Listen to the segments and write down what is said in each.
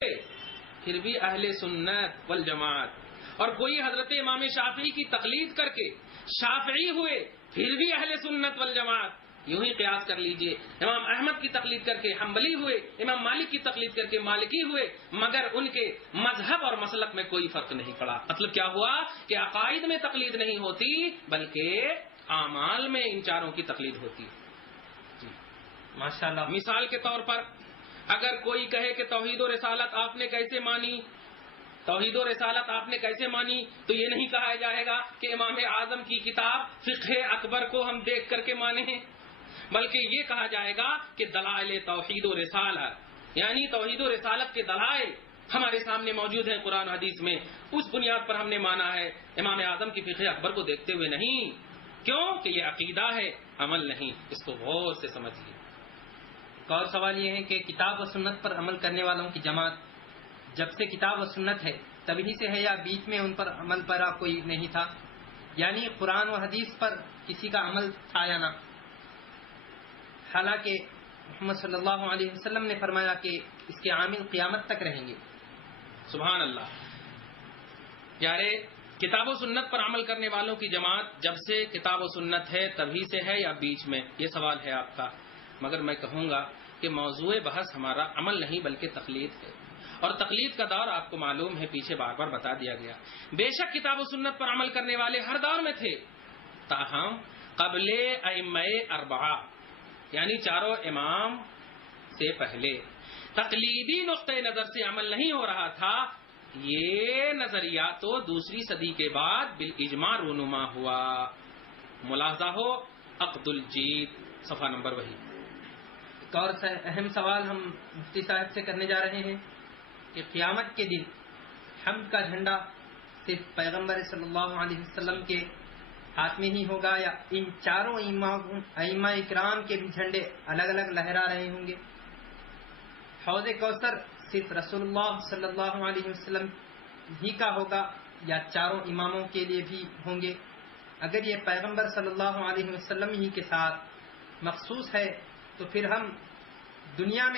پھر بھی اہل سنت والجماعت، اور کوئی حضرت امام شافعی کی تقلید کر کے شافعی ہوئے پھر بھی اہل سنت والجماعت، یوں ہی قیاس کر لیجئے، امام احمد کی تقلید کر کے حنبلی ہوئے، امام مالک کی تقلید کر کے مالکی ہوئے، مگر ان کے مذہب اور مسلک میں کوئی فرق نہیں پڑا۔ مطلب کیا ہوا کہ عقائد میں تقلید نہیں ہوتی بلکہ اعمال میں ان چاروں کی تقلید ہوتی ہے۔ ماشاءاللہ۔ مثال کے طور پر اگر کوئی کہے کہ توحید و رسالت آپ نے کیسے مانی، توحید و رسالت آپ نے کیسے مانی، تو یہ نہیں کہا جائے گا کہ امام اعظم کی کتاب فقہ اکبر کو ہم دیکھ کر کے مانے ہیں، بلکہ یہ کہا جائے گا کہ دلائل توحید و رسالت، یعنی توحید و رسالت کے دلائل ہمارے سامنے موجود ہیں قرآن و حدیث میں، اس بنیاد پر ہم نے مانا ہے، امام اعظم کی فقہ اکبر کو دیکھتے ہوئے نہیں۔ کیوں کہ یہ عقیدہ ہے، عمل نہیں۔ اس کو غور سے سمجھیے۔ ایک اور سوال یہ ہے کہ کتاب و سنت پر عمل کرنے والوں کی جماعت جب سے کتاب و سنت ہے تبھی سے ہے یا بیچ میں ان پر عمل پیرا کوئی نہیں تھا؟ یعنی قرآن و حدیث پر کسی کا عمل تھا یا نہ؟ حالانکہ محمد صلی اللہ علیہ وسلم نے فرمایا کہ اس کے عامل قیامت تک رہیں گے۔ سبحان اللہ۔ یارے کتاب و سنت پر عمل کرنے والوں کی جماعت جب سے کتاب و سنت ہے تبھی سے ہے یا بیچ میں، یہ سوال ہے آپ کا، مگر میں کہوں گا کہ موضوع بحث ہمارا عمل نہیں بلکہ تقلید ہے، اور تقلید کا دور آپ کو معلوم ہے، پیچھے بار بار بتا دیا گیا۔ بے شک کتاب و سنت پر عمل کرنے والے ہر دور میں تھے، تاہم قبل ائمہ اربعہ یعنی چاروں امام سے پہلے تقلیدی نقطۂ نظر سے عمل نہیں ہو رہا تھا۔ یہ نظریہ تو دوسری صدی کے بعد بالاجماع رونما ہوا۔ ملاحظہ ہو عقد الجید صفحہ نمبر وہی۔ ایک اور اہم سوال ہم مفتی صاحب سے کرنے جا رہے ہیں کہ قیامت کے دن حمد کا جھنڈا صرف پیغمبر صلی اللہ علیہ وسلم کے ہاتھ میں ہی ہوگا یا ان چاروں ائمہ اکرام کے بھی جھنڈے الگ الگ لہرا رہے ہوں گے؟ حوض کوثر صرف رسول اللہ صلی اللہ علیہ وسلم ہی کا ہوگا یا چاروں اماموں کے لیے بھی ہوں گے؟ اگر یہ پیغمبر صلی اللہ علیہ وسلم ہی کے ساتھ مخصوص ہے تو پھر ہم دنیا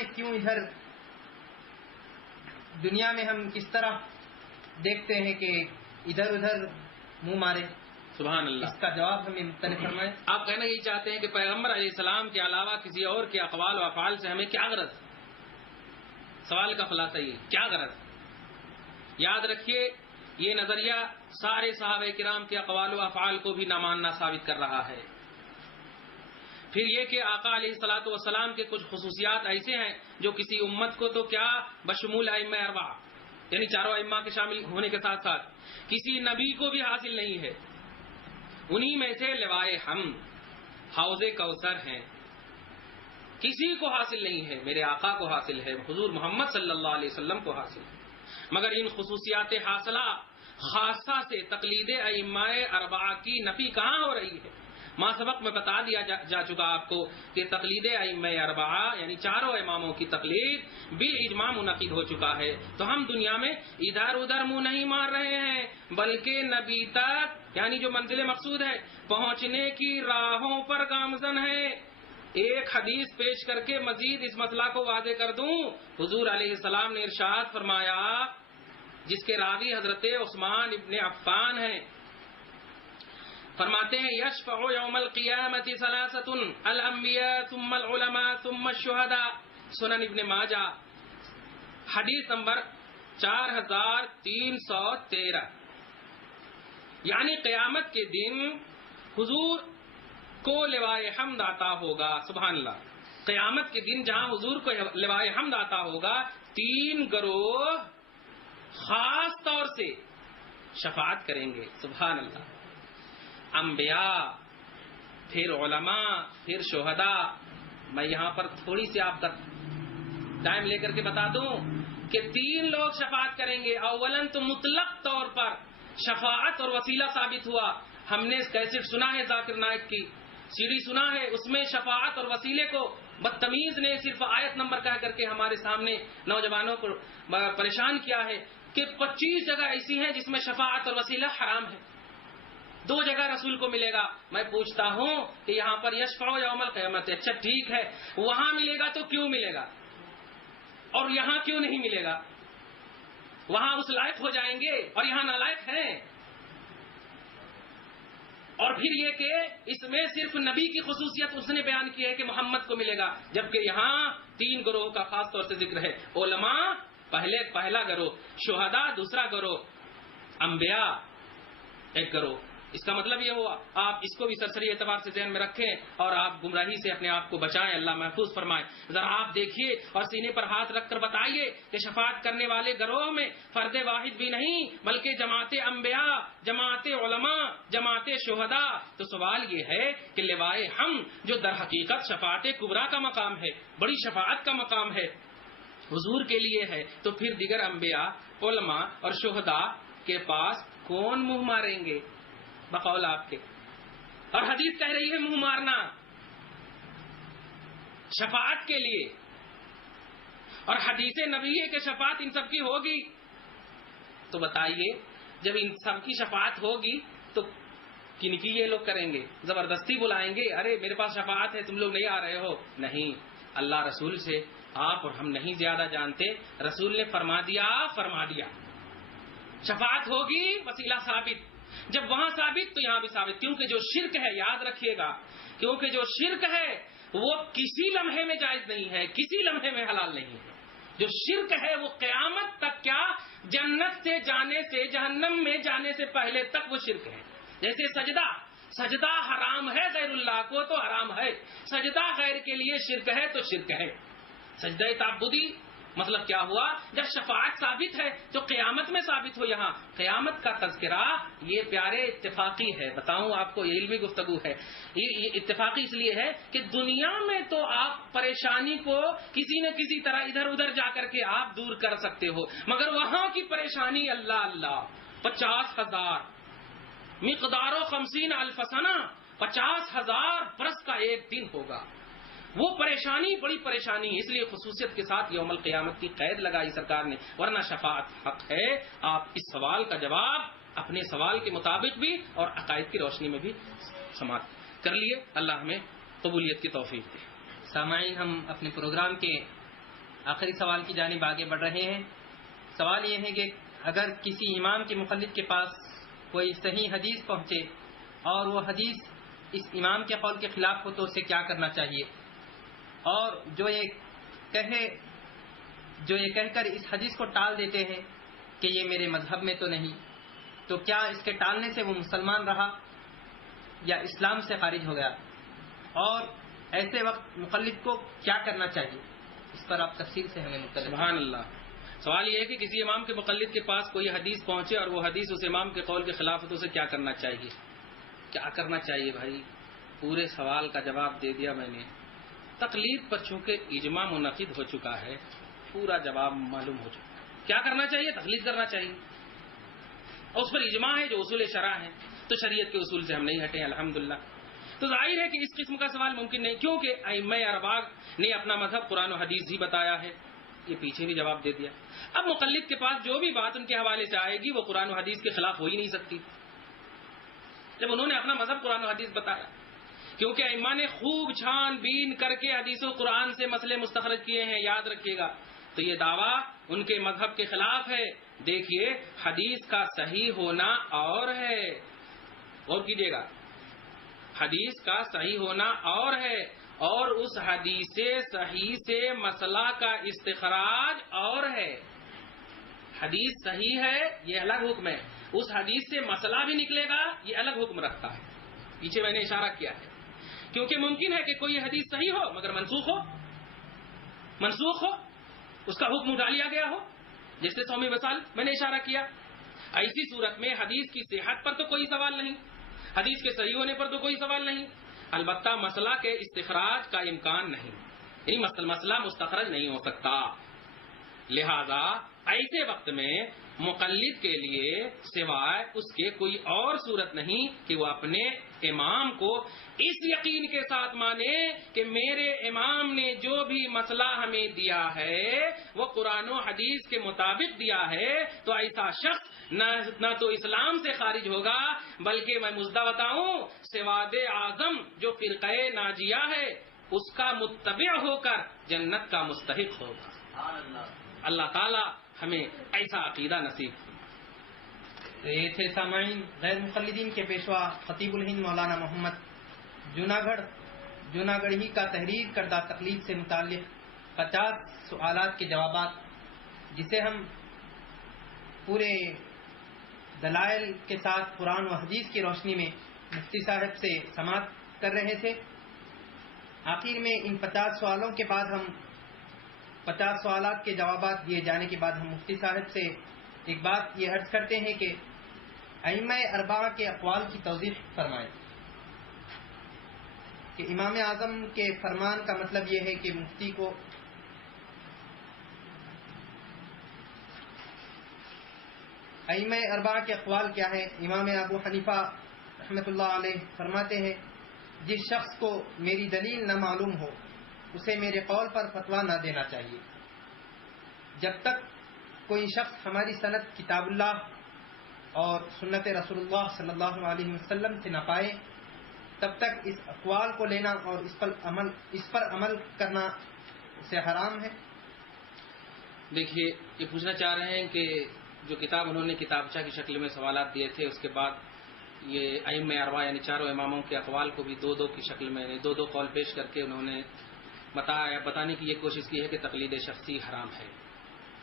میں ہم کس طرح دیکھتے ہیں کہ ادھر ادھر منہ مارے؟ سبحان اللہ۔ اس کا جواب ہمیں مختلف فرمائیں۔ آپ کہنا یہی چاہتے ہیں کہ پیغمبر علیہ السلام کے علاوہ کسی اور کے اقوال و افعال سے ہمیں کیا غرض؟ سوال کا خلاصہ یہ، کیا غرض؟ یاد رکھیے یہ نظریہ سارے صحابہ کرام کے اقوال و افعال کو بھی نہ ماننا ثابت کر رہا ہے۔ پھر یہ کہ آقا علیہ الصلوۃ والسلام کے کچھ خصوصیات ایسے ہیں جو کسی امت کو تو کیا بشمول ائمہ اربعہ یعنی چاروں ائمہ کے شامل ہونے کے ساتھ ساتھ کسی نبی کو بھی حاصل نہیں ہے۔ انہی میں سے لوائے حمد، حوض کوثر ہیں، کسی کو حاصل نہیں ہے، میرے آقا کو حاصل ہے، حضور محمد صلی اللہ علیہ وسلم کو حاصل ہے۔ مگر ان خصوصیات حاصلہ خاصہ سے تقلید ائمہ اربعہ کی نفی کہاں ہو رہی ہے؟ ما سبق میں بتا دیا جا چکا آپ کو کہ تقلید ائمہ اربعہ یعنی چاروں اماموں کی تقلید بالاجماع منعقد ہو چکا ہے، تو ہم دنیا میں ادھر ادھر منہ نہیں مار رہے ہیں بلکہ نبی تک یعنی جو منزل مقصود ہے پہنچنے کی راہوں پر گامزن ہے۔ ایک حدیث پیش کر کے مزید اس مسئلہ کو واضح کر دوں، حضور علیہ السلام نے ارشاد فرمایا، جس کے راوی حضرت عثمان ابن عفان ہیں، فرماتے ہیں یشفع یوم القیامت ثلاثۃ الانبیاء ثم العلماء ثم الشہداء، سنن ابن ماجہ، حدیث نمبر 4313۔ یعنی قیامت کے دن حضور کو لوائے حمد عطا ہوگا۔ سبحان اللہ۔ قیامت کے دن جہاں حضور کو لوائے حمد عطا ہوگا، 3 گروہ خاص طور سے شفاعت کریں گے۔ سبحان اللہ۔ انبیاء، پھر علماء، پھر شہداء۔ میں یہاں پر تھوڑی سی آپ کا ٹائم لے کر کے بتا دوں کہ 3 لوگ شفاعت کریں گے۔ اولاً تو مطلق طور پر شفاعت اور وسیلہ ثابت ہوا۔ ہم نے کیسٹ سنا ہے ذاکر نائک کی، سی ڈی سنا ہے، اس میں شفاعت اور وسیلے کو بدتمیز نے صرف آیت نمبر کہہ کر کے ہمارے سامنے نوجوانوں کو پریشان کیا ہے کہ 25 جگہ ایسی ہیں جس میں شفاعت اور وسیلہ حرام ہے، 2 جگہ رسول کو ملے گا۔ میں پوچھتا ہوں کہ یہاں پر یشفع یوم القیامت، اچھا ٹھیک ہے، وہاں ملے گا تو کیوں ملے گا اور یہاں کیوں نہیں ملے گا؟ وہاں اس لائق ہو جائیں گے اور یہاں نالائق ہیں. اور پھر یہ کہ اس میں صرف نبی کی خصوصیت اس نے بیان کی ہے کہ محمد کو ملے گا، جبکہ یہاں 3 گروہ کا خاص طور سے ذکر ہے. علماء پہلا گروہ، شہداء دوسرا گروہ، انبیاء ایک گروہ. اس کا مطلب یہ ہوا، آپ اس کو بھی سرسری اعتبار سے ذہن میں رکھیں اور آپ گمراہی سے اپنے آپ کو بچائیں، اللہ محفوظ فرمائے. ذرا آپ دیکھیے اور سینے پر ہاتھ رکھ کر بتائیے کہ شفاعت کرنے والے گروہ میں فرد واحد بھی نہیں بلکہ جماعت انبیاء، جماعت علماء، جماعت شہداء. تو سوال یہ ہے کہ لوائے ہم جو در حقیقت شفاعت کبریٰ کا مقام ہے، بڑی شفاعت کا مقام ہے، حضور کے لیے ہے، تو پھر دیگر انبیاء، علماء اور شہداء کے پاس کون منہ ماریں گے بقول آپ کے؟ اور حدیث کہہ رہی ہے منہ مارنا شفاعت کے لیے، اور حدیث نبی ہے کہ شفاعت ان سب کی ہوگی. تو بتائیے جب ان سب کی شفاعت ہوگی تو کن کی یہ لوگ کریں گے؟ زبردستی بلائیں گے، ارے میرے پاس شفاعت ہے تم لوگ نہیں آ رہے ہو؟ نہیں، اللہ رسول سے آپ اور ہم نہیں زیادہ جانتے. رسول نے فرما دیا شفاعت ہوگی، وسیلہ ثابت. جب وہاں ثابت تو یہاں بھی ثابت، کیونکہ جو شرک ہے، یاد رکھیے گا، کیونکہ جو شرک ہے وہ کسی لمحے میں جائز نہیں ہے، کسی لمحے میں حلال نہیں ہے. جو شرک ہے وہ قیامت تک، کیا جنت سے جانے سے جہنم میں جانے سے پہلے تک وہ شرک ہے. جیسے سجدہ حرام ہے، غیر اللہ کو تو حرام ہے، سجدہ غیر کے لیے شرک ہے تو شرک ہے. سجدہ تعبدی مطلب کیا ہوا؟ جب شفاعت ثابت ہے تو قیامت میں ثابت ہو. یہاں قیامت کا تذکرہ یہ پیارے اتفاقی ہے، بتاؤں آپ کو، یہ علمی گفتگو ہے. یہ اتفاقی اس لیے ہے کہ دنیا میں تو آپ پریشانی کو کسی نہ کسی طرح ادھر ادھر جا کر کے آپ دور کر سکتے ہو، مگر وہاں کی پریشانی اللہ 50,000 مقدار 50,000 سنہ، 50,000 برس کا ایک دن ہوگا. وہ پریشانی بڑی پریشانی، اس لیے خصوصیت کے ساتھ یوم القیامت کی قید لگائی سرکار نے. ورنہ شفاعت حق ہے. آپ اس سوال کا جواب اپنے سوال کے مطابق بھی اور عقائد کی روشنی میں بھی سماعت کر لیے. اللہ ہمیں قبولیت کی توفیق دے. سامعین، ہم اپنے پروگرام کے آخری سوال کی جانب آگے بڑھ رہے ہیں. سوال یہ ہے کہ اگر کسی امام کے مقلد کے پاس کوئی صحیح حدیث پہنچے اور وہ حدیث اس امام کے قول کے خلاف ہو تو اسے کیا کرنا چاہیے؟ اور جو یہ کہہ کر اس حدیث کو ٹال دیتے ہیں کہ یہ میرے مذہب میں تو نہیں، تو کیا اس کے ٹالنے سے وہ مسلمان رہا یا اسلام سے خارج ہو گیا؟ اور ایسے وقت مقلد کو کیا کرنا چاہیے؟ اس پر آپ تفصیل سے ہمیں مطلع. سبحان اللہ. سوال یہ ہے کہ کسی امام کے مقلد کے پاس کوئی حدیث پہنچے اور وہ حدیث اس امام کے قول کے خلاف ہے تو اسے کیا کرنا چاہیے؟ کیا کرنا چاہیے بھائی؟ پورے سوال کا جواب دے دیا میں نے. تقلید پر چونکہ اجماع منعقد ہو چکا ہے، پورا جواب معلوم ہو چکا ہے. کیا کرنا چاہیے؟ تقلید کرنا چاہیے. اور اس پر اجماع ہے جو اصول شرع ہے، تو شریعت کے اصول سے ہم نہیں ہٹے الحمدللہ. تو ظاہر ہے کہ اس قسم کا سوال ممکن نہیں، کیونکہ ائمہ اربعہ نے اپنا مذہب قرآن و حدیث ہی بتایا ہے. یہ پیچھے بھی جواب دے دیا. اب مقلد کے پاس جو بھی بات ان کے حوالے سے آئے گی وہ قرآن و حدیث کے خلاف ہو ہی نہیں سکتی، جب انہوں نے اپنا مذہب قرآن و حدیث بتایا. کیونکہ ائمہ نے خوب چھان بین کر کے حدیث و قرآن سے مسئلے مستخرج کیے ہیں، یاد رکھیے گا. تو یہ دعویٰ ان کے مذہب کے خلاف ہے. دیکھیے حدیث کا صحیح ہونا اور ہے، غور کیجیے گا، حدیث کا صحیح ہونا اور ہے، اور اس حدیث صحیح سے مسئلہ کا استخراج اور ہے. حدیث صحیح ہے یہ الگ حکم ہے، اس حدیث سے مسئلہ بھی نکلے گا یہ الگ حکم رکھتا ہے. پیچھے میں نے اشارہ کیا ہے، کیونکہ ممکن ہے کہ کوئی حدیث صحیح ہو مگر منسوخ ہو، اس کا حکم اٹھا لیا گیا ہو، جیسے سومی وصال میں نے اشارہ کیا. ایسی صورت میں حدیث کی صحت پر تو کوئی سوال نہیں، حدیث کے صحیح ہونے پر تو کوئی سوال نہیں، البتہ مسئلہ کے استخراج کا امکان نہیں، یعنی مسئلہ مستخرج نہیں ہو سکتا. لہذا ایسے وقت میں مقلد کے لیے سوائے اس کے کوئی اور صورت نہیں کہ وہ اپنے امام کو اس یقین کے ساتھ مانے کہ میرے امام نے جو بھی مسئلہ ہمیں دیا ہے وہ قرآن و حدیث کے مطابق دیا ہے، تو ایسا شخص نہ تو اسلام سے خارج ہوگا بلکہ میں مزدہ بتاؤں سواد اعظم جو فرقہ ناجیہ ہے اس کا متبع ہو کر جنت کا مستحق ہوگا. اللہ تعالیٰ ہمیں ایسا عقیدہ نصیب. تو یہ تھے سامعین غیر مقلدین کے پیشوا خطیب الہند مولانا محمد جوناگڑھ ہی کا تحریر کردہ تقلید سے متعلق 50 سوالات کے جوابات، جسے ہم پورے دلائل کے ساتھ قرآن و حدیث کی روشنی میں مفتی صاحب سے سماعت کر رہے تھے. آخر میں ان 50 سوالوں کے بعد 50 سوالات کے جوابات دیے جانے کے بعد ہم مفتی صاحب سے ایک بات یہ عرض کرتے ہیں کہ ائمہ اربعہ کے اقوال کی توضیح فرمائیں کہ امام اعظم کے فرمان کا مطلب یہ ہے کہ مفتی کو ائمہ اربعہ کے اقوال کیا ہے. امام ابو حنیفہ رحمۃ اللہ علیہ فرماتے ہیں جس شخص کو میری دلیل نہ معلوم ہو اسے میرے قول پر فتویٰ نہ دینا چاہیے. جب تک کوئی شخص ہماری سند کتاب اللہ اور سنت رسول اللہ صلی اللہ علیہ وسلم سے نہ پائے تب تک اس اقوال کو لینا اور اس پر عمل کرنا اسے حرام ہے. دیکھیے یہ پوچھنا چاہ رہے ہیں کہ جو کتاب انہوں نے کتابچہ کی شکل میں سوالات دیے تھے اس کے بعد یہ ائمہ اربعہ یعنی چاروں اماموں کے اقوال کو بھی دو کی شکل میں دو قول پیش کر کے انہوں نے بتانے کی یہ کوشش کی ہے کہ تقلید شخصی حرام ہے.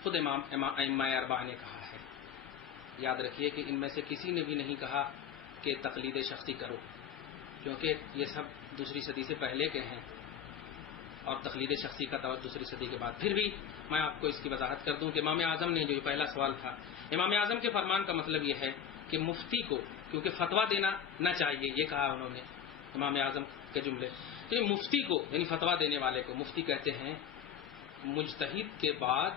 خود ائمہ اربعہ نے کہا ہے. یاد رکھیے کہ ان میں سے کسی نے بھی نہیں کہا کہ تقلید شخصی کرو، کیونکہ یہ سب دوسری صدی سے پہلے کے ہیں اور تقلید شخصی کا دور دوسری صدی کے بعد. پھر بھی میں آپ کو اس کی وضاحت کر دوں کہ امام اعظم نے جو پہلا سوال تھا، امام اعظم کے فرمان کا مطلب یہ ہے کہ مفتی کو کیونکہ فتویٰ دینا نہ چاہیے، یہ کہا انہوں نے امام اعظم کے جملے. تو مفتی کو یعنی فتویٰ دینے والے کو مفتی کہتے ہیں مجتہد کے بعد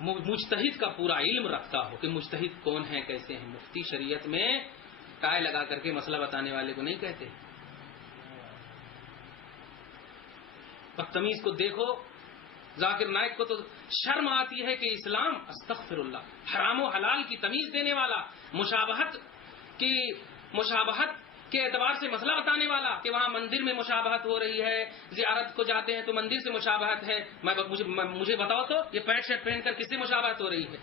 مجتہد کا پورا علم رکھتا ہو کہ مجتہد کون ہے کیسے ہیں. مفتی شریعت میں ٹائی لگا کر کے مسئلہ بتانے والے کو نہیں کہتے. بدتمیز کو دیکھو، ذاکر نائک کو تو شرم آتی ہے کہ اسلام استغفر اللہ حرام و حلال کی تمیز دینے والا، مشابہت کے اعتبار سے مسئلہ بتانے والا کہ وہاں مندر میں مشابہت ہو رہی ہے، زیارت کو جاتے ہیں تو مندر سے مشابہت ہے. مجھے بتاؤ تو یہ پینٹ شرٹ پہن کر کس سے مشابہت ہو رہی ہے؟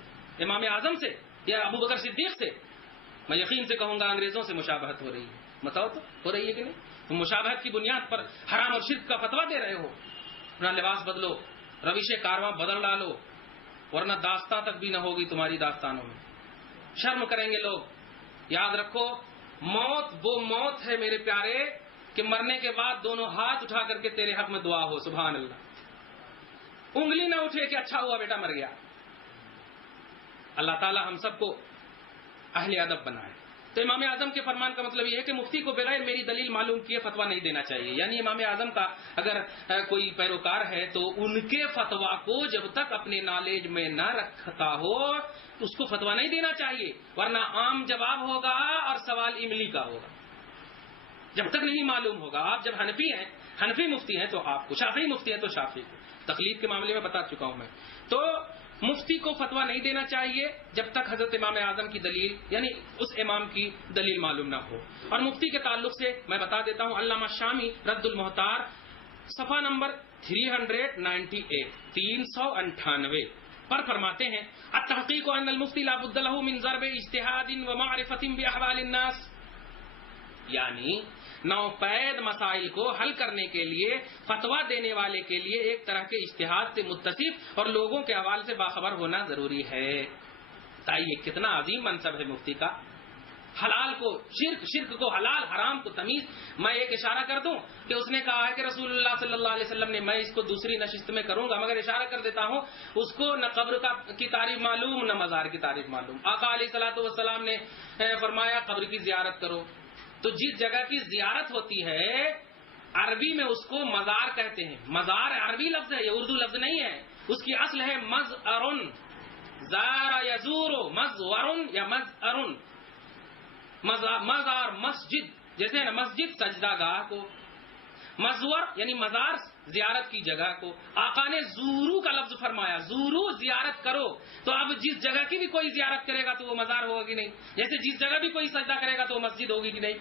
امام اعظم سے یا ابو بکر صدیق سے؟ میں یقین سے کہوں گا انگریزوں سے مشابہت ہو رہی ہے. بتاؤ تو ہو رہی ہے کہ نہیں؟ تم مشابہت کی بنیاد پر حرام اور شرک کا فتویٰ دے رہے ہو. اپنا لباس بدلو، روش کارواں بدل ڈالو، ورنہ داستان تک بھی نہ ہوگی تمہاری داستانوں میں. شرم کریں گے لوگ. یاد رکھو موت وہ موت ہے میرے پیارے کہ مرنے کے بعد دونوں ہاتھ اٹھا کر کے تیرے حق میں دعا ہو. سبحان اللہ. انگلی نہ اٹھے کہ اچھا ہوا بیٹا مر گیا. اللہ تعالی ہم سب کو اہل ادب بنائے. تو امام اعظم کے فرمان کا مطلب یہ ہے کہ مفتی کو بغیر میری دلیل معلوم کیے فتویٰ نہیں دینا چاہیے. یعنی امام اعظم کا اگر کوئی پیروکار ہے تو ان کے فتویٰ کو جب تک اپنے نالج میں نہ رکھتا ہو تو اس کو فتویٰ نہیں دینا چاہیے، ورنہ عام جواب ہوگا اور سوال املی کا ہوگا. جب تک نہیں معلوم ہوگا. آپ جب حنفی مفتی ہیں تو آپ کو، شافعی مفتی ہیں تو شافعی کو. تقلید کے معاملے میں بتا چکا ہوں میں. تو مفتی کو فتویٰ نہیں دینا چاہیے جب تک حضرت امام اعظم کی دلیل یعنی اس امام کی دلیل معلوم نہ ہو. اور مفتی کے تعلق سے میں بتا دیتا ہوں، علامہ شامی رد المحتار صفحہ نمبر 398 پر فرماتے ہیں التحقیق ان المفتی لا بد له من ضرب اجتہاد ومعرفة باحوال الناس. یعنی نوپید مسائل کو حل کرنے کے لیے فتویٰ دینے والے کے لیے ایک طرح کے اجتہاد سے متصف اور لوگوں کے احوال سے باخبر ہونا ضروری ہے. یہ کتنا عظیم منصب ہے مفتی کا. حلال کو شرک کو حلال، حرام کو تمیز. میں ایک اشارہ کر دوں کہ اس نے کہا ہے کہ رسول اللہ صلی اللہ علیہ وسلم نے، میں اس کو دوسری نشست میں کروں گا مگر اشارہ کر دیتا ہوں، اس کو نہ قبر کی تعریف معلوم نہ مزار کی تعریف معلوم. آقا علیہ الصلوۃ والسلام نے فرمایا قبر کی زیارت کرو. تو جس جگہ کی زیارت ہوتی ہے عربی میں اس کو مزار کہتے ہیں. مزار عربی لفظ ہے، یہ اردو لفظ نہیں ہے. اس کی اصل ہے مزعرن، زار یزور، مزورن یا مزعرن. مزار مسجد جیسے نا مسجد سجدہ گاہ کو، مزور یعنی مزار زیارت کی جگہ کو. آقا نے زورو کا لفظ فرمایا، زورو زیارت کرو. تو اب جس جگہ کی بھی کوئی زیارت کرے گا تو وہ مزار ہوگا کہ نہیں؟ جیسے جس جگہ بھی کوئی سجدہ کرے گا تو وہ مسجد ہوگی کہ نہیں؟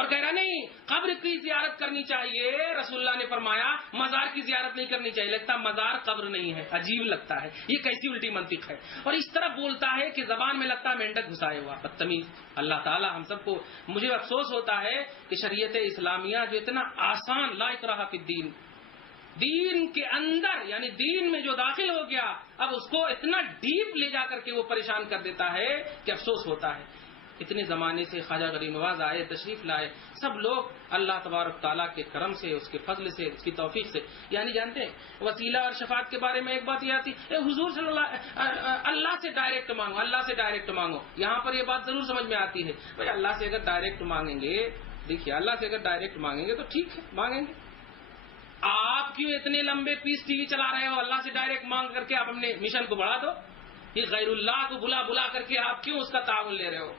اور کہہ رہا نہیں قبر کی زیارت کرنی چاہیے، رسول اللہ نے فرمایا مزار کی زیارت نہیں کرنی چاہیے، لگتا مزار قبر نہیں ہے، عجیب لگتا ہے، یہ کیسی الٹی منطق ہے، اور اس طرح بولتا ہے کہ زبان میں لگتا ہے مینڈک گھسائے ہوا، بدتمیز۔ اللہ تعالی ہم سب کو، مجھے افسوس ہوتا ہے کہ شریعت اسلامیہ جو اتنا آسان، لا اکراہ فی الدین، دین کے اندر یعنی دین میں جو داخل ہو گیا اب اس کو اتنا ڈیپ لے جا کر کے وہ پریشان کر دیتا ہے کہ افسوس ہوتا ہے۔ اتنے زمانے سے خواجہ غریب نواز آئے، تشریف لائے، سب لوگ اللہ تبارک تعالیٰ کے کرم سے، اس کے فضل سے، اس کی توفیق سے، یعنی جانتے ہیں وسیلہ اور شفاعت کے بارے میں ایک بات یہ آتی ہے، حضور صلی اللہ سے ڈائریکٹ مانگو، اللہ سے ڈائریکٹ مانگو، یہاں پر یہ بات ضرور سمجھ میں آتی ہے بھائی اللہ سے اگر ڈائریکٹ مانگیں گے، دیکھیے اللہ سے اگر ڈائریکٹ مانگیں گے تو ٹھیک ہے مانگیں گے، آپ کیوں اتنے لمبے پیس ٹی وی چلا رہے ہو، اللہ سے ڈائریکٹ مانگ کر کے آپ اپنے مشن کو بڑھا دو، یہ غیر اللہ کو بلا بلا کر کے آپ کیوں اس کا تعاون لے رہے ہو،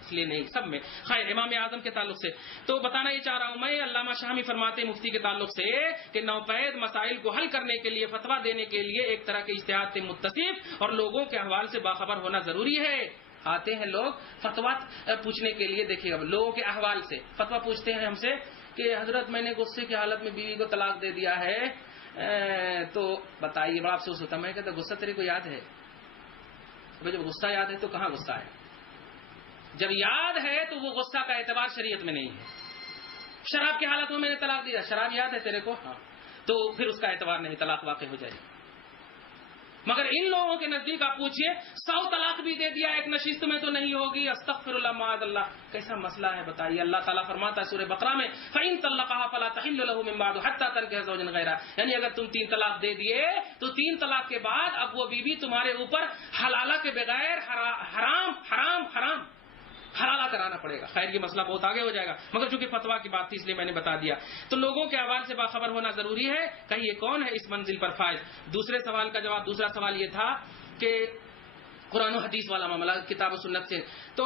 اس لیے نہیں، سب میں خیر۔ امام اعظم کے تعلق سے تو بتانا یہ چاہ رہا ہوں میں، علامہ شامی فرماتے ہیں مفتی کے تعلق سے کہ نوپید مسائل کو حل کرنے کے لیے، فتویٰ دینے کے لیے ایک طرح کے اجتہاد سے متصف اور لوگوں کے احوال سے باخبر ہونا ضروری ہے۔ آتے ہیں لوگ فتویٰ پوچھنے کے لیے، دیکھیے اب لوگوں کے احوال سے فتویٰ پوچھتے ہیں ہم سے کہ حضرت میں نے غصے کی حالت میں بیوی کو طلاق دے دیا ہے، تو بتائیے، بڑا افسوس ہوتا ہے، میں کہتا غصہ تیرے کو یاد ہے؟ جب غصہ یاد ہے تو کہاں غصہ ہے؟ جب یاد ہے تو وہ غصہ کا اعتبار شریعت میں نہیں ہے۔ شراب کی حالت میں نے طلاق دیا، شراب یاد ہے تیرے کو؟ ہاں، تو پھر اس کا اعتبار نہیں، طلاق واقع ہو جائے گی۔ مگر ان لوگوں کے نزدیک آپ پوچھئے 100 طلاق بھی دے دیا ایک نشست میں تو نہیں ہوگی، استغفر اللہ معاذ اللہ، کیسا مسئلہ ہے بتائیے۔ اللہ تعالیٰ فرماتا ہے سورہ بقرہ میں فَإِن طَلَّقَهَا فَلَا تَحِلُّ لَهُ مِن بَعْدُ حَتَّى تَنكِحَ زَوْجًا غَيْرَهُ، یعنی اگر تم 3 طلاق دے دیے تو 3 طلاق کے بعد اب وہ بیوی تمہارے اوپر حلالہ کے بغیر حرام حرام حرام حلالہ کرانا پڑے گا۔ خیر یہ مسئلہ بہت آگے ہو جائے گا، مگر چونکہ فتویٰ کی بات تھی اس لیے میں نے بتا دیا۔ تو لوگوں کے احوال سے باخبر ہونا ضروری ہے، کہیں یہ کون ہے اس منزل پر فائز۔ دوسرے سوال کا جواب، دوسرا سوال یہ تھا کہ قرآن و حدیث والا معاملہ کتاب و سنت سے، تو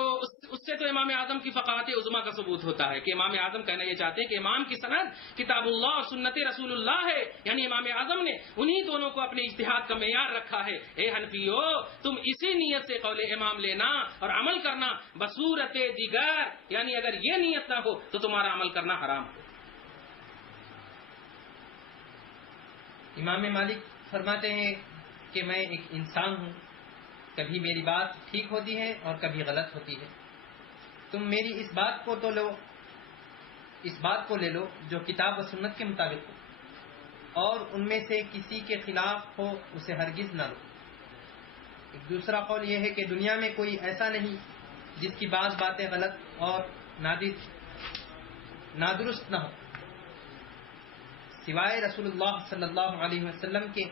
اس سے تو امام اعظم کی فقاہت عظمیٰ کا ثبوت ہوتا ہے کہ امام اعظم کہنا یہ چاہتے ہیں کہ امام کی سند کتاب اللہ اور سنت رسول اللہ ہے، یعنی امام اعظم نے انہی دونوں کو اپنے اجتہاد کا معیار رکھا ہے۔ اے حنفیو، تم اسی نیت سے قول امام لینا اور عمل کرنا بصورت دیگر، یعنی اگر یہ نیت نہ ہو تو تمہارا عمل کرنا حرام ہو۔ امام مالک فرماتے ہیں کہ میں ایک انسان ہوں، کبھی میری بات ٹھیک ہوتی ہے اور کبھی غلط ہوتی ہے، تم میری اس بات کو لے لو جو کتاب و سنت کے مطابق ہو، اور ان میں سے کسی کے خلاف ہو اسے ہرگز نہ لو۔ ایک دوسرا قول یہ ہے کہ دنیا میں کوئی ایسا نہیں جس کی بعض باتیں غلط اور نادرست نہ ہو سوائے رسول اللہ صلی اللہ علیہ وسلم کے،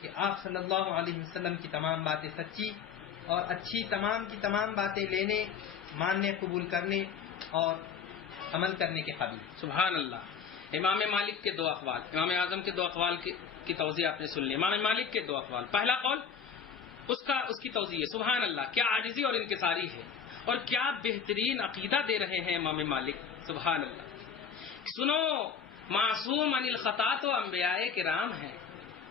کہ آپ صلی اللہ علیہ وسلم کی تمام باتیں سچی اور اچھی، تمام کی تمام باتیں لینے، ماننے، قبول کرنے اور عمل کرنے کے قابل۔ سبحان اللہ۔ امام مالک کے 2 اقوال، امام اعظم کے 2 اقوال کی توضیح آپ نے سن لی۔ امام مالک کے 2 اقوال، پہلا قول اس کی توضیح ہے، سبحان اللہ، کیا عاجزی اور انکساری ہے، اور کیا بہترین عقیدہ دے رہے ہیں امام مالک، سبحان اللہ۔ سنو، معصوم عن الخطا تو انبیاء کرام ہیں،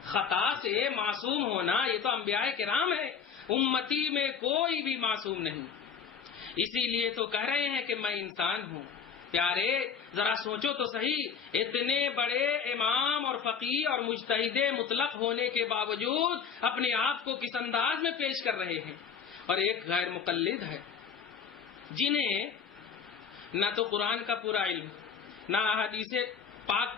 خطا سے معصوم ہونا یہ تو انبیاء کرام ہے، امتی میں کوئی بھی معصوم نہیں، اسی لیے تو کہہ رہے ہیں کہ میں انسان ہوں۔ پیارے ذرا سوچو تو صحیح، اتنے بڑے امام اور فقیہ اور مجتہد مطلق ہونے کے باوجود اپنے آپ کو کس انداز میں پیش کر رہے ہیں، اور ایک غیر مقلد ہے جنہیں نہ تو قرآن کا پورا علم، نہ احادیث پاک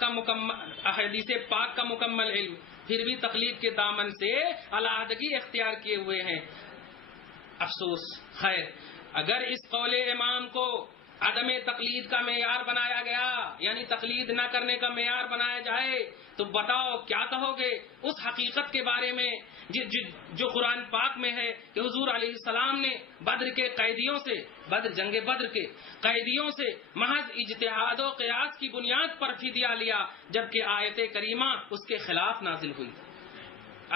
کا مکمل علم، پھر بھی تقلید کے دامن سے علیحدگی اختیار کیے ہوئے ہیں۔ افسوس، خیر اگر اس قول امام کو عدم تقلید کا معیار بنایا گیا، یعنی تقلید نہ کرنے کا معیار بنایا جائے، تو بتاؤ کیا کہو گے اس حقیقت کے بارے میں جو قرآن پاک میں ہے کہ حضور علیہ السلام نے جنگ بدر کے قیدیوں سے محض اجتہاد و قیاس کی بنیاد پر فدیہ لیا، جبکہ آیت کریمہ اس کے خلاف نازل ہوئی۔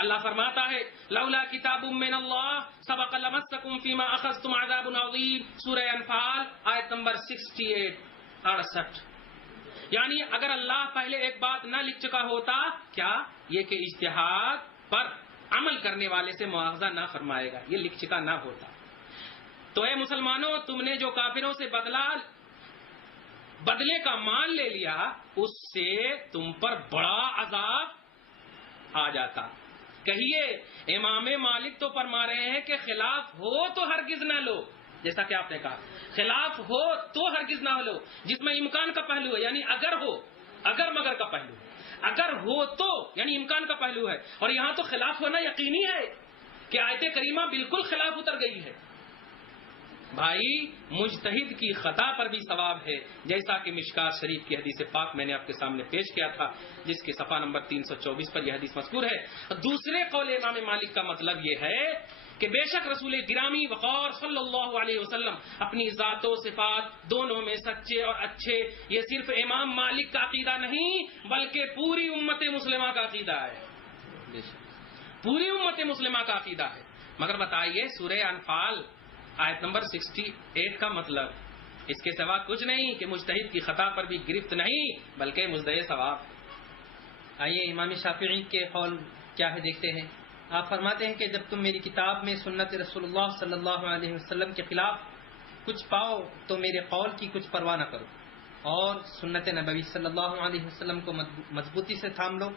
اللہ فرماتا ہے لولا کتاب من اللہ سبق لمسکم فیما اخذتم عذاب عظیم، سورہ انفال آیت نمبر 68، یعنی اگر اللہ پہلے ایک بات نہ لکھ چکا ہوتا، کیا یہ کہ اجتہاد پر عمل کرنے والے سے مواخذہ نہ فرمائے گا، یہ لکھ چکا نہ ہوتا۔ تو اے مسلمانوں، تم نے جو کافروں سے بدلہ بدلے کا مال لے لیا، اس سے تم پر بڑا عذاب آ جاتا۔ کہیے امام مالک تو فرما رہے ہیں کہ خلاف ہو تو ہرگز نہ لو، جیسا کہ آپ نے کہا خلاف ہو تو ہرگز نہ لو، جس میں امکان کا پہلو ہے، یعنی اگر ہو، اگر مگر کا پہلو، اگر ہو تو یعنی امکان کا پہلو ہے، اور یہاں تو خلاف ہونا یقینی ہے کہ آیت کریمہ بالکل خلاف اتر گئی ہے۔ بھائی مجتہد کی خطا پر بھی ثواب ہے، جیسا کہ مشکات شریف کی حدیث پاک میں نے آپ کے سامنے پیش کیا تھا، جس کے صفحہ نمبر 324 پر یہ حدیث مذکور ہے۔ دوسرے قول امام مالک کا مطلب یہ ہے کہ بے شک رسول گرامی وقار صلی اللہ علیہ وسلم اپنی ذات و صفات دونوں میں سچے اور اچھے، یہ صرف امام مالک کا عقیدہ نہیں بلکہ پوری امت مسلمہ کا عقیدہ ہے، پوری امت مسلمہ کا عقیدہ ہے۔ مگر بتائیے سورہ انفال آیت نمبر 68 کا مطلب اس کے سوا کچھ نہیں کہ مجتہد کی خطا پر بھی گرفت نہیں بلکہ مزدے ثواب۔ آئیے امام شافعی کے قول کیا ہے دیکھتے ہیں۔ آپ فرماتے ہیں کہ جب تم میری کتاب میں سنت رسول اللہ صلی اللہ علیہ وسلم کے خلاف کچھ پاؤ تو میرے قول کی کچھ پرواہ نہ کرو اور سنت نبوی صلی اللہ علیہ وسلم کو مضبوطی سے تھام لو۔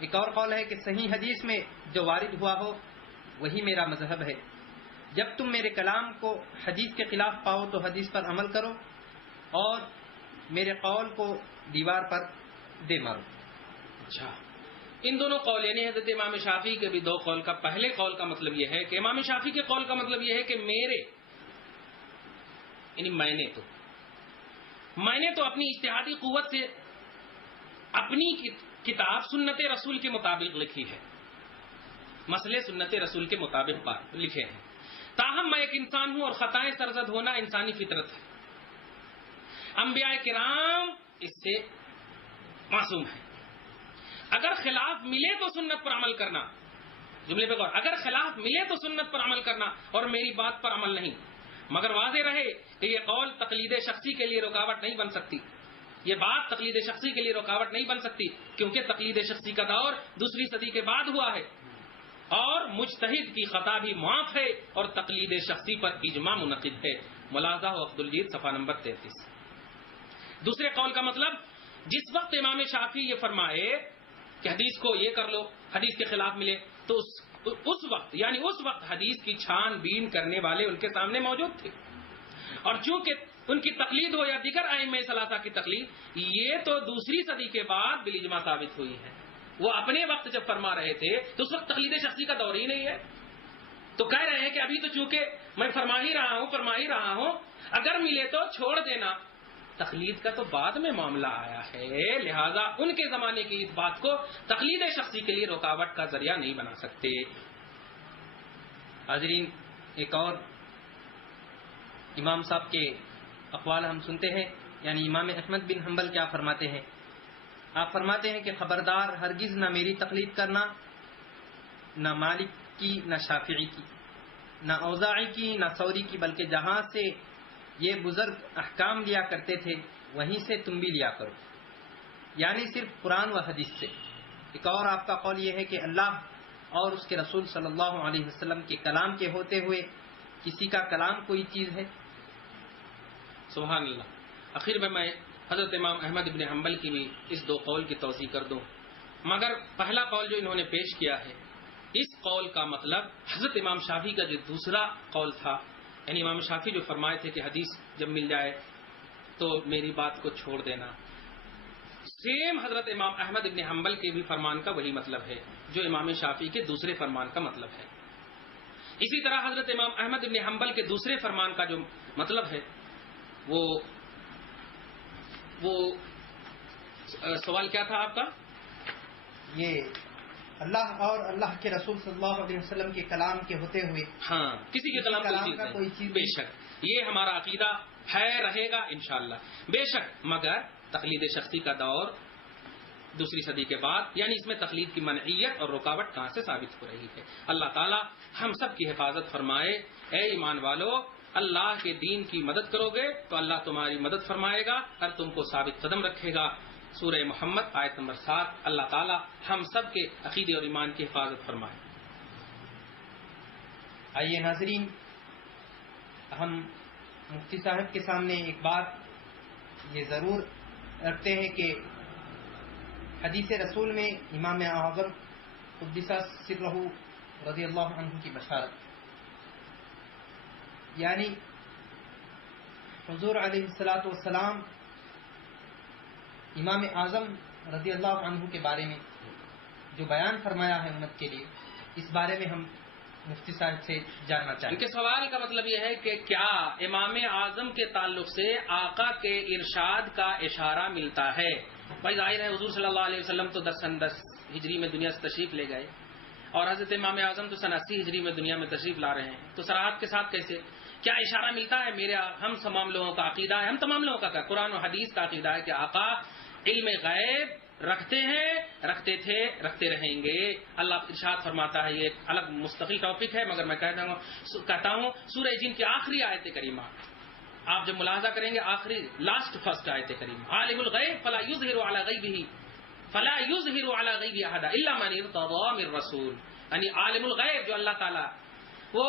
ایک اور قول ہے کہ صحیح حدیث میں جو وارد ہوا ہو وہی میرا مذہب ہے۔ جب تم میرے کلام کو حدیث کے خلاف پاؤ تو حدیث پر عمل کرو اور میرے قول کو دیوار پر دے مارو۔ اچھا، ان دونوں قول یعنی حضرت امام شافعی کے بھی دو قول کا پہلے قول کا مطلب یہ ہے کہ امام شافعی کے قول کا مطلب یہ ہے کہ میرے یعنی میں نے تو اپنی اجتہادی قوت سے اپنی کتاب سنت رسول کے مطابق لکھی ہے، مسئلے سنت رسول کے مطابق لکھے ہیں، تاہم میں ایک انسان ہوں اور خطائیں سرزد ہونا انسانی فطرت ہے۔ انبیاء کرام اس سے معصوم ہیں۔ اگر خلاف ملے تو سنت پر عمل کرنا، جملے پہ غور، اگر خلاف ملے تو سنت پر عمل کرنا اور میری بات پر عمل نہیں، مگر واضح رہے کہ یہ قول تقلید شخصی کے لیے رکاوٹ نہیں بن سکتی، یہ بات تقلید شخصی کے لیے رکاوٹ نہیں بن سکتی، کیونکہ تقلید شخصی کا دور دوسری صدی کے بعد ہوا ہے اور مجتہد کی خطا بھی معاف ہے اور تقلید شخصی پر اجماع منعقد ہے۔ ملاحظہ ہو عبد الجید صفحہ نمبر 33۔ دوسرے قول کا مطلب جس وقت امام شافعی یہ فرمائے کہ حدیث کو یہ کر لو، حدیث کے خلاف ملے، تو اس وقت حدیث کی چھان بین کرنے والے ان کے سامنے موجود تھے، اور چونکہ ان کی تقلید ہو یا دیگر ائمہ ثلاثہ کی تقلید یہ تو دوسری صدی کے بعد بالاجماع ثابت ہوئی ہے، وہ اپنے وقت جب فرما رہے تھے تو اس وقت تقلید شخصی کا دور ہی نہیں ہے، تو کہہ رہے ہیں کہ ابھی تو چونکہ میں فرما ہی رہا ہوں اگر ملے تو چھوڑ دینا، تقلید کا تو بعد میں معاملہ آیا ہے، لہذا ان کے زمانے کی اس بات کو تقلید شخصی کے لیے رکاوٹ کا ذریعہ نہیں بنا سکتے۔ حاضرین، ایک اور امام صاحب کے اقوال ہم سنتے ہیں، یعنی امام احمد بن حنبل کیا فرماتے ہیں۔ آپ فرماتے ہیں کہ خبردار ہرگز نہ میری تقلید کرنا، نہ مالک کی، نہ شافعی کی، نہ اوزاعی کی، نہ ثوری کی، بلکہ جہاں سے یہ بزرگ احکام لیا کرتے تھے وہیں سے تم بھی لیا کرو، یعنی صرف قرآن و حدیث سے۔ ایک اور آپ کا قول یہ ہے کہ اللہ اور اس کے رسول صلی اللہ علیہ وسلم کے کلام کے ہوتے ہوئے کسی کا کلام کوئی چیز ہے؟ سبحان اللہ۔ آخر میں حضرت امام احمد بن حنبل کی بھی اس دو قول کی توضیح کر دوں، مگر پہلا قول جو انہوں نے پیش کیا ہے اس قول کا مطلب حضرت امام شافعی کا جو دوسرا قول تھا، یعنی امام شافعی جو فرمائے تھے کہ حدیث جب مل جائے تو میری بات کو چھوڑ دینا، سیم حضرت امام احمد بن حنبل کے بھی فرمان کا وہی مطلب ہے جو امام شافعی کے دوسرے فرمان کا مطلب ہے۔ اسی طرح حضرت امام احمد بن حنبل کے دوسرے فرمان کا جو مطلب ہے وہ سوال کیا تھا آپ کا؟ یہ اللہ اور اللہ کے رسول صلی اللہ علیہ وسلم کے کلام کے ہوتے ہوئے ہاں، کسی کے کلام کا کوئی چیز بے شک یہ ہمارا عقیدہ ہے، رہے گا انشاءاللہ، بے شک، مگر تقلید شخصی کا دور دوسری صدی کے بعد، یعنی اس میں تقلید کی منعیت اور رکاوٹ کہاں سے ثابت ہو رہی ہے۔ اللہ تعالی ہم سب کی حفاظت فرمائے۔ اے ایمان والو، اللہ کے دین کی مدد کرو گے تو اللہ تمہاری مدد فرمائے گا اور تم کو ثابت قدم رکھے گا۔ سورہ محمد آیت نمبر 7۔ اللہ تعالی ہم سب کے عقیدے اور ایمان کی حفاظت فرمائے۔ آئیے ناظرین، ہم مفتی صاحب کے سامنے ایک بات یہ ضرور رکھتے ہیں کہ حدیث رسول میں امام اعظم قدس سرہ رضی اللہ عنہ کی بشارت، یعنی حضور علیہ الصلاۃ والسلام امام اعظم رضی اللہ عنہ کے بارے میں جو بیان فرمایا ہے امت کے لیے، اس بارے میں ہم مفتی صاحب سے جاننا چاہیں ان کے سوال کا مطلب یہ ہے کہ کیا امام اعظم کے تعلق سے آقا کے ارشاد کا اشارہ ملتا ہے؟ بھائی ظاہر ہے حضور صلی اللہ علیہ وسلم تو 10 ہجری میں دنیا سے تشریف لے گئے اور حضرت امام اعظم تو 80 ہجری میں دنیا میں تشریف لا رہے ہیں، تو صراحت کے ساتھ کیسے کیا اشارہ ملتا ہے؟ ہم تمام لوگوں کا عقیدہ ہے، ہم تمام لوگوں کا قرآن و حدیث کا عقیدہ ہے کہ آقا علم غیب رکھتے ہیں، رکھتے تھے، رکھتے رہیں گے۔ اللہ ارشاد فرماتا ہے، یہ ایک الگ مستقل ٹاپک ہے، مگر میں کہتا ہوں سورہ جن کی آخری آیت کریمہ آپ جب ملاحظہ کریں گے، آخری فرسٹ آیت کریمہ، عالم الغیب فلا یظہر علی غیبہ احدا الا من ارتضی من رسول، یعنی عالم الغیب جو اللہ تعالیٰ وہ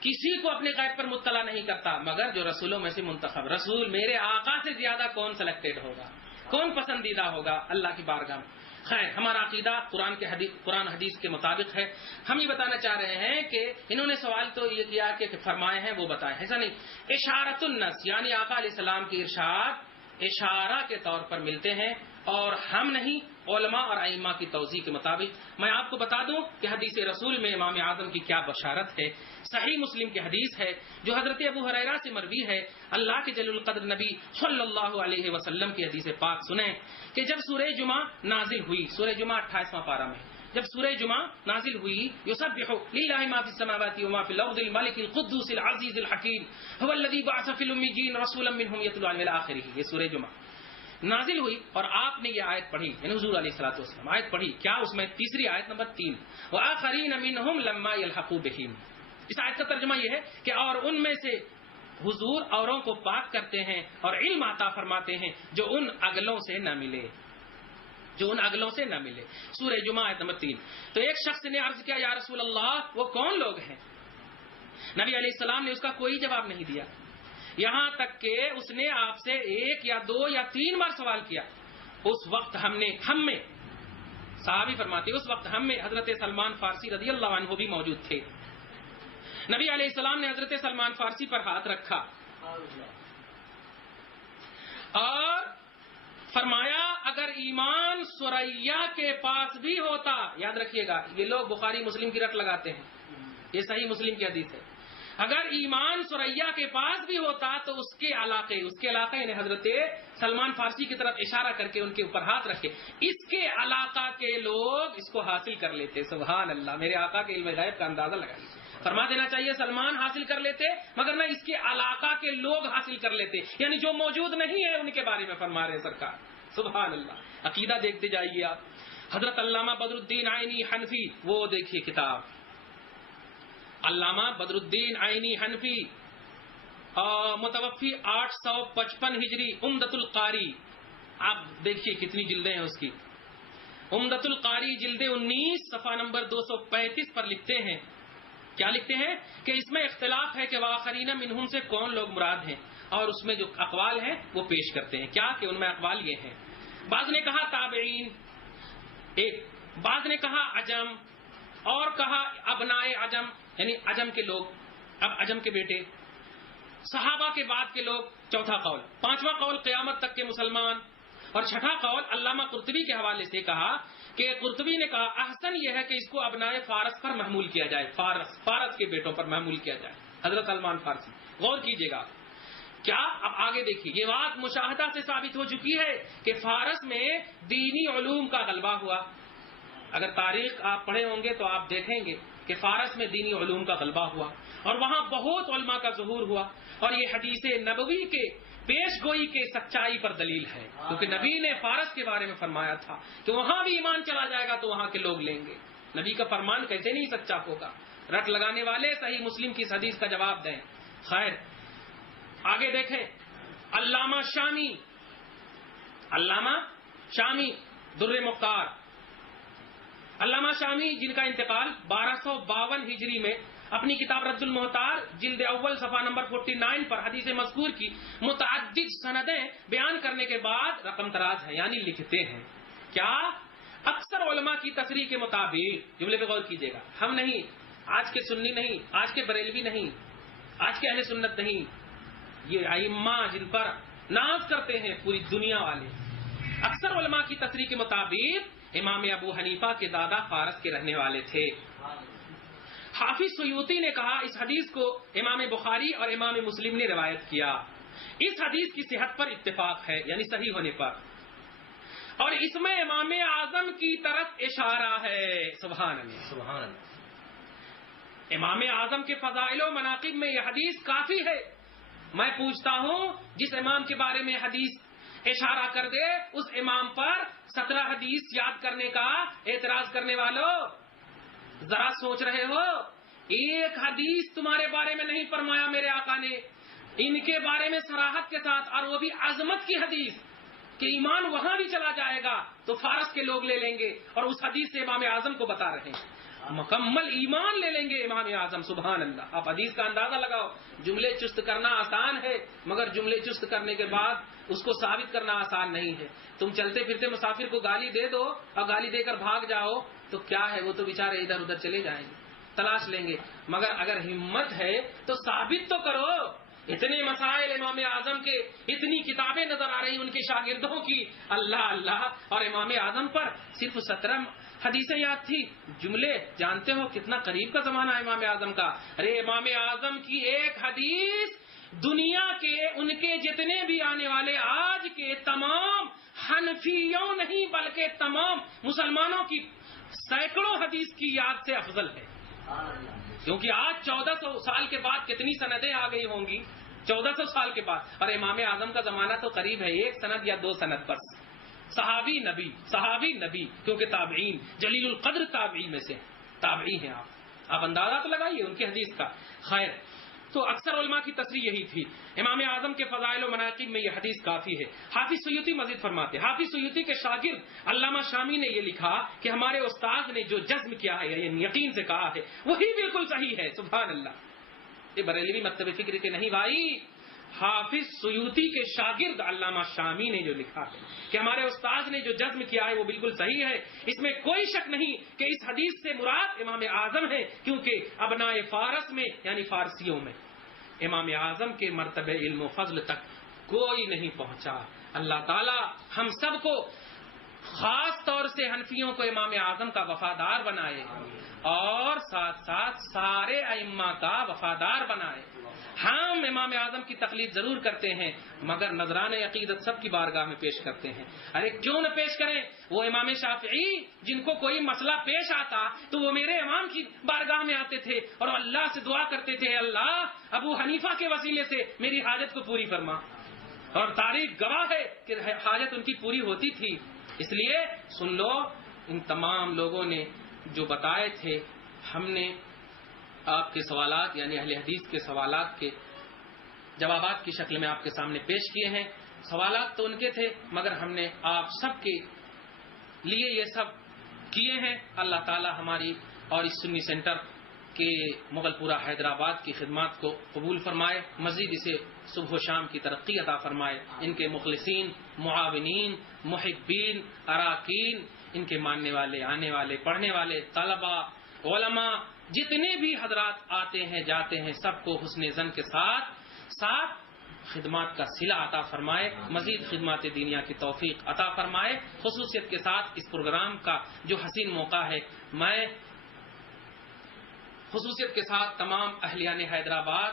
کسی کو اپنے غیب پر مطلع نہیں کرتا مگر جو رسولوں میں سے منتخب رسول، میرے آقا سے زیادہ کون سلیکٹڈ ہوگا، کون پسندیدہ ہوگا اللہ کی بارگاہ میں۔ خیر، ہمارا عقیدہ قرآن حدیث کے مطابق ہے۔ ہم یہ بتانا چاہ رہے ہیں کہ انہوں نے سوال تو یہ کیا کہ فرمائے ہیں وہ بتائیں، ایسا نہیں۔ اشارۃ النص یعنی آقا علیہ السلام کی ارشاد اشارہ کے طور پر ملتے ہیں اور ہم نہیں، علماء اور ائمہ کی توضیح کے مطابق۔ میں آپ کو بتا دوں کہ حدیث رسول میں امام اعظم کی کیا بشارت ہے۔ صحیح مسلم کی حدیث ہے جو حضرت ابو ہریرہ سے مروی ہے، اللہ کے جلیل القدر نبی صلی اللہ علیہ وسلم کی حدیث پاک سنیں کہ جب سورہ جمعہ نازل ہوئی، سورہ جمعہ 28واں پارہ میں جب سورہ جمعہ نازل ہوئی، یسبح للہ ما فی السماوات و ما فی الارض الملک القدوس العزیز الحکیم هو الذی بعث فی الامیین رسولا منهم یتلو علیہم الاخرہ، یہ سورہ جمعہ نازل ہوئی اور آپ نے یہ آیت پڑھی، یعنی حضور علیہ الصلوۃ والسلام آیت پڑھی، کیا اس میں تیسری آیت نمبر 3 وآخرین منهم لما يلحقوا بهم، اس آیت کا ترجمہ یہ ہے کہ اور ان میں سے حضور اوروں کو پاک کرتے ہیں اور علم عطا فرماتے ہیں جو ان اگلوں سے نہ ملے، جو ان اگلوں سے نہ ملے۔ سورہ جمعہ آیت نمبر 3۔ تو ایک شخص نے عرض کیا یا رسول اللہ وہ کون لوگ ہیں؟ نبی علیہ السلام نے اس کا کوئی جواب نہیں دیا، یہاں تک کہ اس نے آپ سے 1 یا 2 یا 3 بار سوال کیا۔ اس وقت ہم میں صحابی فرماتے اس وقت ہم میں حضرت سلمان فارسی رضی اللہ عنہ بھی موجود تھے۔ نبی علیہ السلام نے حضرت سلمان فارسی پر ہاتھ رکھا اور فرمایا اگر ایمان سریا کے پاس بھی ہوتا، یاد رکھیے گا یہ لوگ بخاری مسلم کی رٹ لگاتے ہیں، یہ صحیح مسلم کی حدیث ہے، اگر ایمان سریا کے پاس بھی ہوتا تو اس کے علاقے یعنی حضرت سلمان فارسی کی طرف اشارہ کر کے ان کے اوپر ہاتھ رکھے، اس کے علاقہ کے لوگ اس کو حاصل کر لیتے۔ سبحان اللہ، میرے آقا کے علم غیب کا اندازہ لگائیے۔ فرما دینا چاہیے سلمان حاصل کر لیتے مگر نہ اس کے علاقہ کے لوگ حاصل کر لیتے، یعنی جو موجود نہیں ہے ان کے بارے میں فرما رہے سرکار۔ سبحان اللہ، عقیدہ دیکھتے جائیے آپ۔ حضرت علامہ بدر الدین عینی حنفی، وہ دیکھیے کتاب علامہ بدر الدین عینی حنفی متوفی 855 ہجری، عمدۃ القاری، آپ دیکھیے کتنی جلدیں ہیں اس کی۔ عمدۃ القاری جلد 19 صفحہ نمبر 235 پر لکھتے ہیں، کیا لکھتے ہیں کہ اس میں اختلاف ہے کہ وآخرین منہم سے کون لوگ مراد ہیں، اور اس میں جو اقوال ہیں وہ پیش کرتے ہیں، کیا کہ ان میں اقوال یہ ہیں، بعض نے کہا تابعین، بعض نے کہا عجم، اور کہا ابنائے عجم یعنی عجم کے لوگ، اب عجم کے بیٹے، صحابہ کے بعد کے لوگ، چوتھا قول، پانچواں قول قیامت تک کے مسلمان، اور چھٹا قول علامہ قرطبی کے حوالے سے کہا کہ قرطبی نے کہا احسن یہ ہے کہ اس کو ابنائے فارس پر محمول کیا جائے، فارس کے بیٹوں پر محمول کیا جائے، حضرت سلمان فارسی۔ غور کیجئے گا کیا، اب آگے دیکھیے، یہ بات مشاہدہ سے ثابت ہو چکی ہے کہ فارس میں دینی علوم کا غلبہ ہوا۔ اگر تاریخ آپ پڑھے ہوں گے تو آپ دیکھیں گے کہ فارس میں دینی علوم کا غلبہ ہوا اور وہاں بہت علماء کا ظہور ہوا، اور یہ حدیث نبوی کے پیش گوئی کے سچائی پر دلیل ہے، کیونکہ نبی نے فارس کے بارے میں فرمایا تھا کہ وہاں بھی ایمان چلا جائے گا تو وہاں کے لوگ لیں گے۔ نبی کا فرمان کیسے نہیں سچا ہوگا؟ رٹ لگانے والے صحیح مسلم کی اس حدیث کا جواب دیں۔ خیر آگے دیکھیں، علامہ شامی در مختار، علامہ شامی جن کا انتقال 1252 ہجری میں اپنی کتاب رد المحتار جلد اول صفحہ نمبر 49 پر حدیث مذکور کی متعدد سندیں بیان کرنے کے بعد رقم دراز ہے، یعنی لکھتے ہیں کیا اکثر علماء کی تصریح کے مطابق، جملے پہ غور کیجیے گا، ہم نہیں، آج کے سنی نہیں، آج کے بریلوی نہیں، آج کے اہل سنت نہیں، یہ ائمہ جن پر ناز کرتے ہیں پوری دنیا والے، اکثر علماء کی تصریح کے مطابق امام ابو حنیفہ کے دادا فارس کے رہنے والے تھے۔ حافظ سیوطی نے کہا اس حدیث کو امام بخاری اور امام مسلم نے روایت کیا، اس حدیث کی صحت پر اتفاق ہے، یعنی صحیح ہونے پر، اور اس میں امام اعظم کی طرف اشارہ ہے۔ سبحان اللہ، سبحان اللہ۔ امام اعظم کے فضائل و مناقب میں یہ حدیث کافی ہے۔ میں پوچھتا ہوں جس امام کے بارے میں حدیث اشارہ کر دے اس امام پر 17 حدیث یاد کرنے کا اعتراض کرنے والوں ذرا سوچ رہے ہو؟ ایک حدیث تمہارے بارے میں نہیں فرمایا میرے آقا نے، ان کے بارے میں صراحت کے ساتھ، اور وہ بھی عظمت کی حدیث کہ ایمان وہاں بھی چلا جائے گا تو فارس کے لوگ لے لیں گے، اور اس حدیث سے امام اعظم کو بتا رہے ہیں مکمل ایمان لے لیں گے امام اعظم۔ سبحان اللہ۔ آپ حدیث کا اندازہ لگاؤ، جملے چست کرنا آسان ہے مگر جملے چست کرنے کے بعد اس کو ثابت کرنا آسان نہیں ہے۔ تم چلتے پھرتے مسافر کو گالی دے دو اور گالی دے کر بھاگ جاؤ تو کیا ہے، وہ تو بیچارے ادھر ادھر چلے جائیں گے، تلاش لیں گے، مگر اگر ہمت ہے تو ثابت تو کرو۔ اتنے مسائل امام اعظم کے، اتنی کتابیں نظر آ رہی ان کے شاگردوں کی، اللہ اللہ، اور امام اعظم پر صرف 17 حدیثیں یاد تھی۔ جملے جانتے ہو کتنا قریب کا زمانہ ہے امام اعظم کا۔ ارے امام اعظم کی ایک حدیث دنیا کے ان کے جتنے بھی آنے والے آج کے تمام حنفیوں نہیں بلکہ تمام مسلمانوں کی سینکڑوں حدیث کی یاد سے افضل ہے، کیونکہ آج 1400 سال کے بعد کتنی سندیں آ گئی ہوں گی، 1400 سال کے بعد، اور امام اعظم کا زمانہ تو قریب ہے، 1 سند یا 2 سند پر صحابی نبی، کیونکہ تابعین جلیل القدر تابعی میں سے تابعی ہیں۔ آپ اندازہ تو لگائیے ان کی حدیث کا۔ خیر، تو اکثر علماء کی تصریح یہی تھی، امام اعظم کے فضائل و مناقب میں یہ حدیث کافی ہے۔ حافظ سیوطی مزید فرماتے، حافظ سیوطی کے شاگرد علامہ شامی نے یہ لکھا کہ ہمارے استاد نے جو جزم کیا ہے، یعنی یقین سے کہا ہے، وہی بالکل صحیح ہے۔ سبحان اللہ۔ یہ بریلوی مکتب فکر کے نہیں بھائی، حافظ سیوطی کے شاگرد علامہ شامی نے جو لکھا ہے کہ ہمارے استاد نے جو جزم کیا ہے وہ بالکل صحیح ہے، اس میں کوئی شک نہیں کہ اس حدیث سے مراد امام اعظم ہے، کیونکہ ابناء فارس میں یعنی فارسیوں میں امام اعظم کے مرتبہ علم و فضل تک کوئی نہیں پہنچا۔ اللہ تعالی ہم سب کو، خاص طور سے حنفیوں کو، امام اعظم کا وفادار بنائے اور ساتھ ساتھ سارے ائمہ کا وفادار بنائے۔ ہم امام اعظم کی تقلید ضرور کرتے ہیں مگر نذران عقیدت سب کی بارگاہ میں پیش کرتے ہیں۔ ارے کیوں نہ پیش کریں؟ وہ امام شافعی جن کو کوئی مسئلہ پیش آتا تو وہ میرے امام کی بارگاہ میں آتے تھے اور اللہ سے دعا کرتے تھے، اللہ ابو حنیفہ کے وسیلے سے میری حاجت کو پوری فرما، اور تاریخ گواہ ہے کہ حاجت ان کی پوری ہوتی تھی۔ اس لیے سن لو، ان تمام لوگوں نے جو بتائے تھے، ہم نے آپ کے سوالات یعنی اہل حدیث کے سوالات کے جوابات کی شکل میں آپ کے سامنے پیش کیے ہیں۔ سوالات تو ان کے تھے مگر ہم نے آپ سب کے لیے یہ سب کیے ہیں۔ اللہ تعالی ہماری اور اس سنی سینٹر کے مغل پورہ حیدرآباد کی خدمات کو قبول فرمائے، مزید اسے صبح و شام کی ترقی عطا فرمائے، ان کے مخلصین، معاونین، محبین، اراکین، ان کے ماننے والے، آنے والے، پڑھنے والے، طلباء، علماء، جتنے بھی حضرات آتے ہیں جاتے ہیں، سب کو حسن ظن کے ساتھ خدمات کا صلہ عطا فرمائے، مزید خدمات دینیہ کی توفیق عطا فرمائے۔ خصوصیت کے ساتھ اس پروگرام کا جو حسین موقع ہے، میں خصوصیت کے ساتھ تمام اہلیان حیدرآباد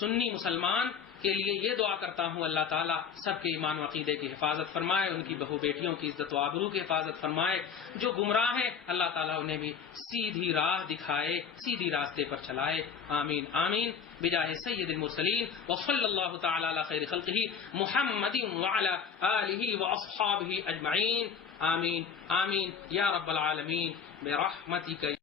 سنی مسلمان کے لیے یہ دعا کرتا ہوں، اللہ تعالیٰ سب کے ایمان و عقیدے کی حفاظت فرمائے، ان کی بہو بیٹیوں کی عزت و آبرو کی حفاظت فرمائے، جو گمراہ ہیں اللہ تعالیٰ انہیں بھی سیدھی راہ دکھائے، سیدھی راستے پر چلائے، آمین آمین، بجاہ سید المرسلین وصلی اللہ تعالی علی خیر خلقہ محمد وعلی آلہ واصحابہ اجمعین، آمین آمین یا رب العالمین برحمتک۔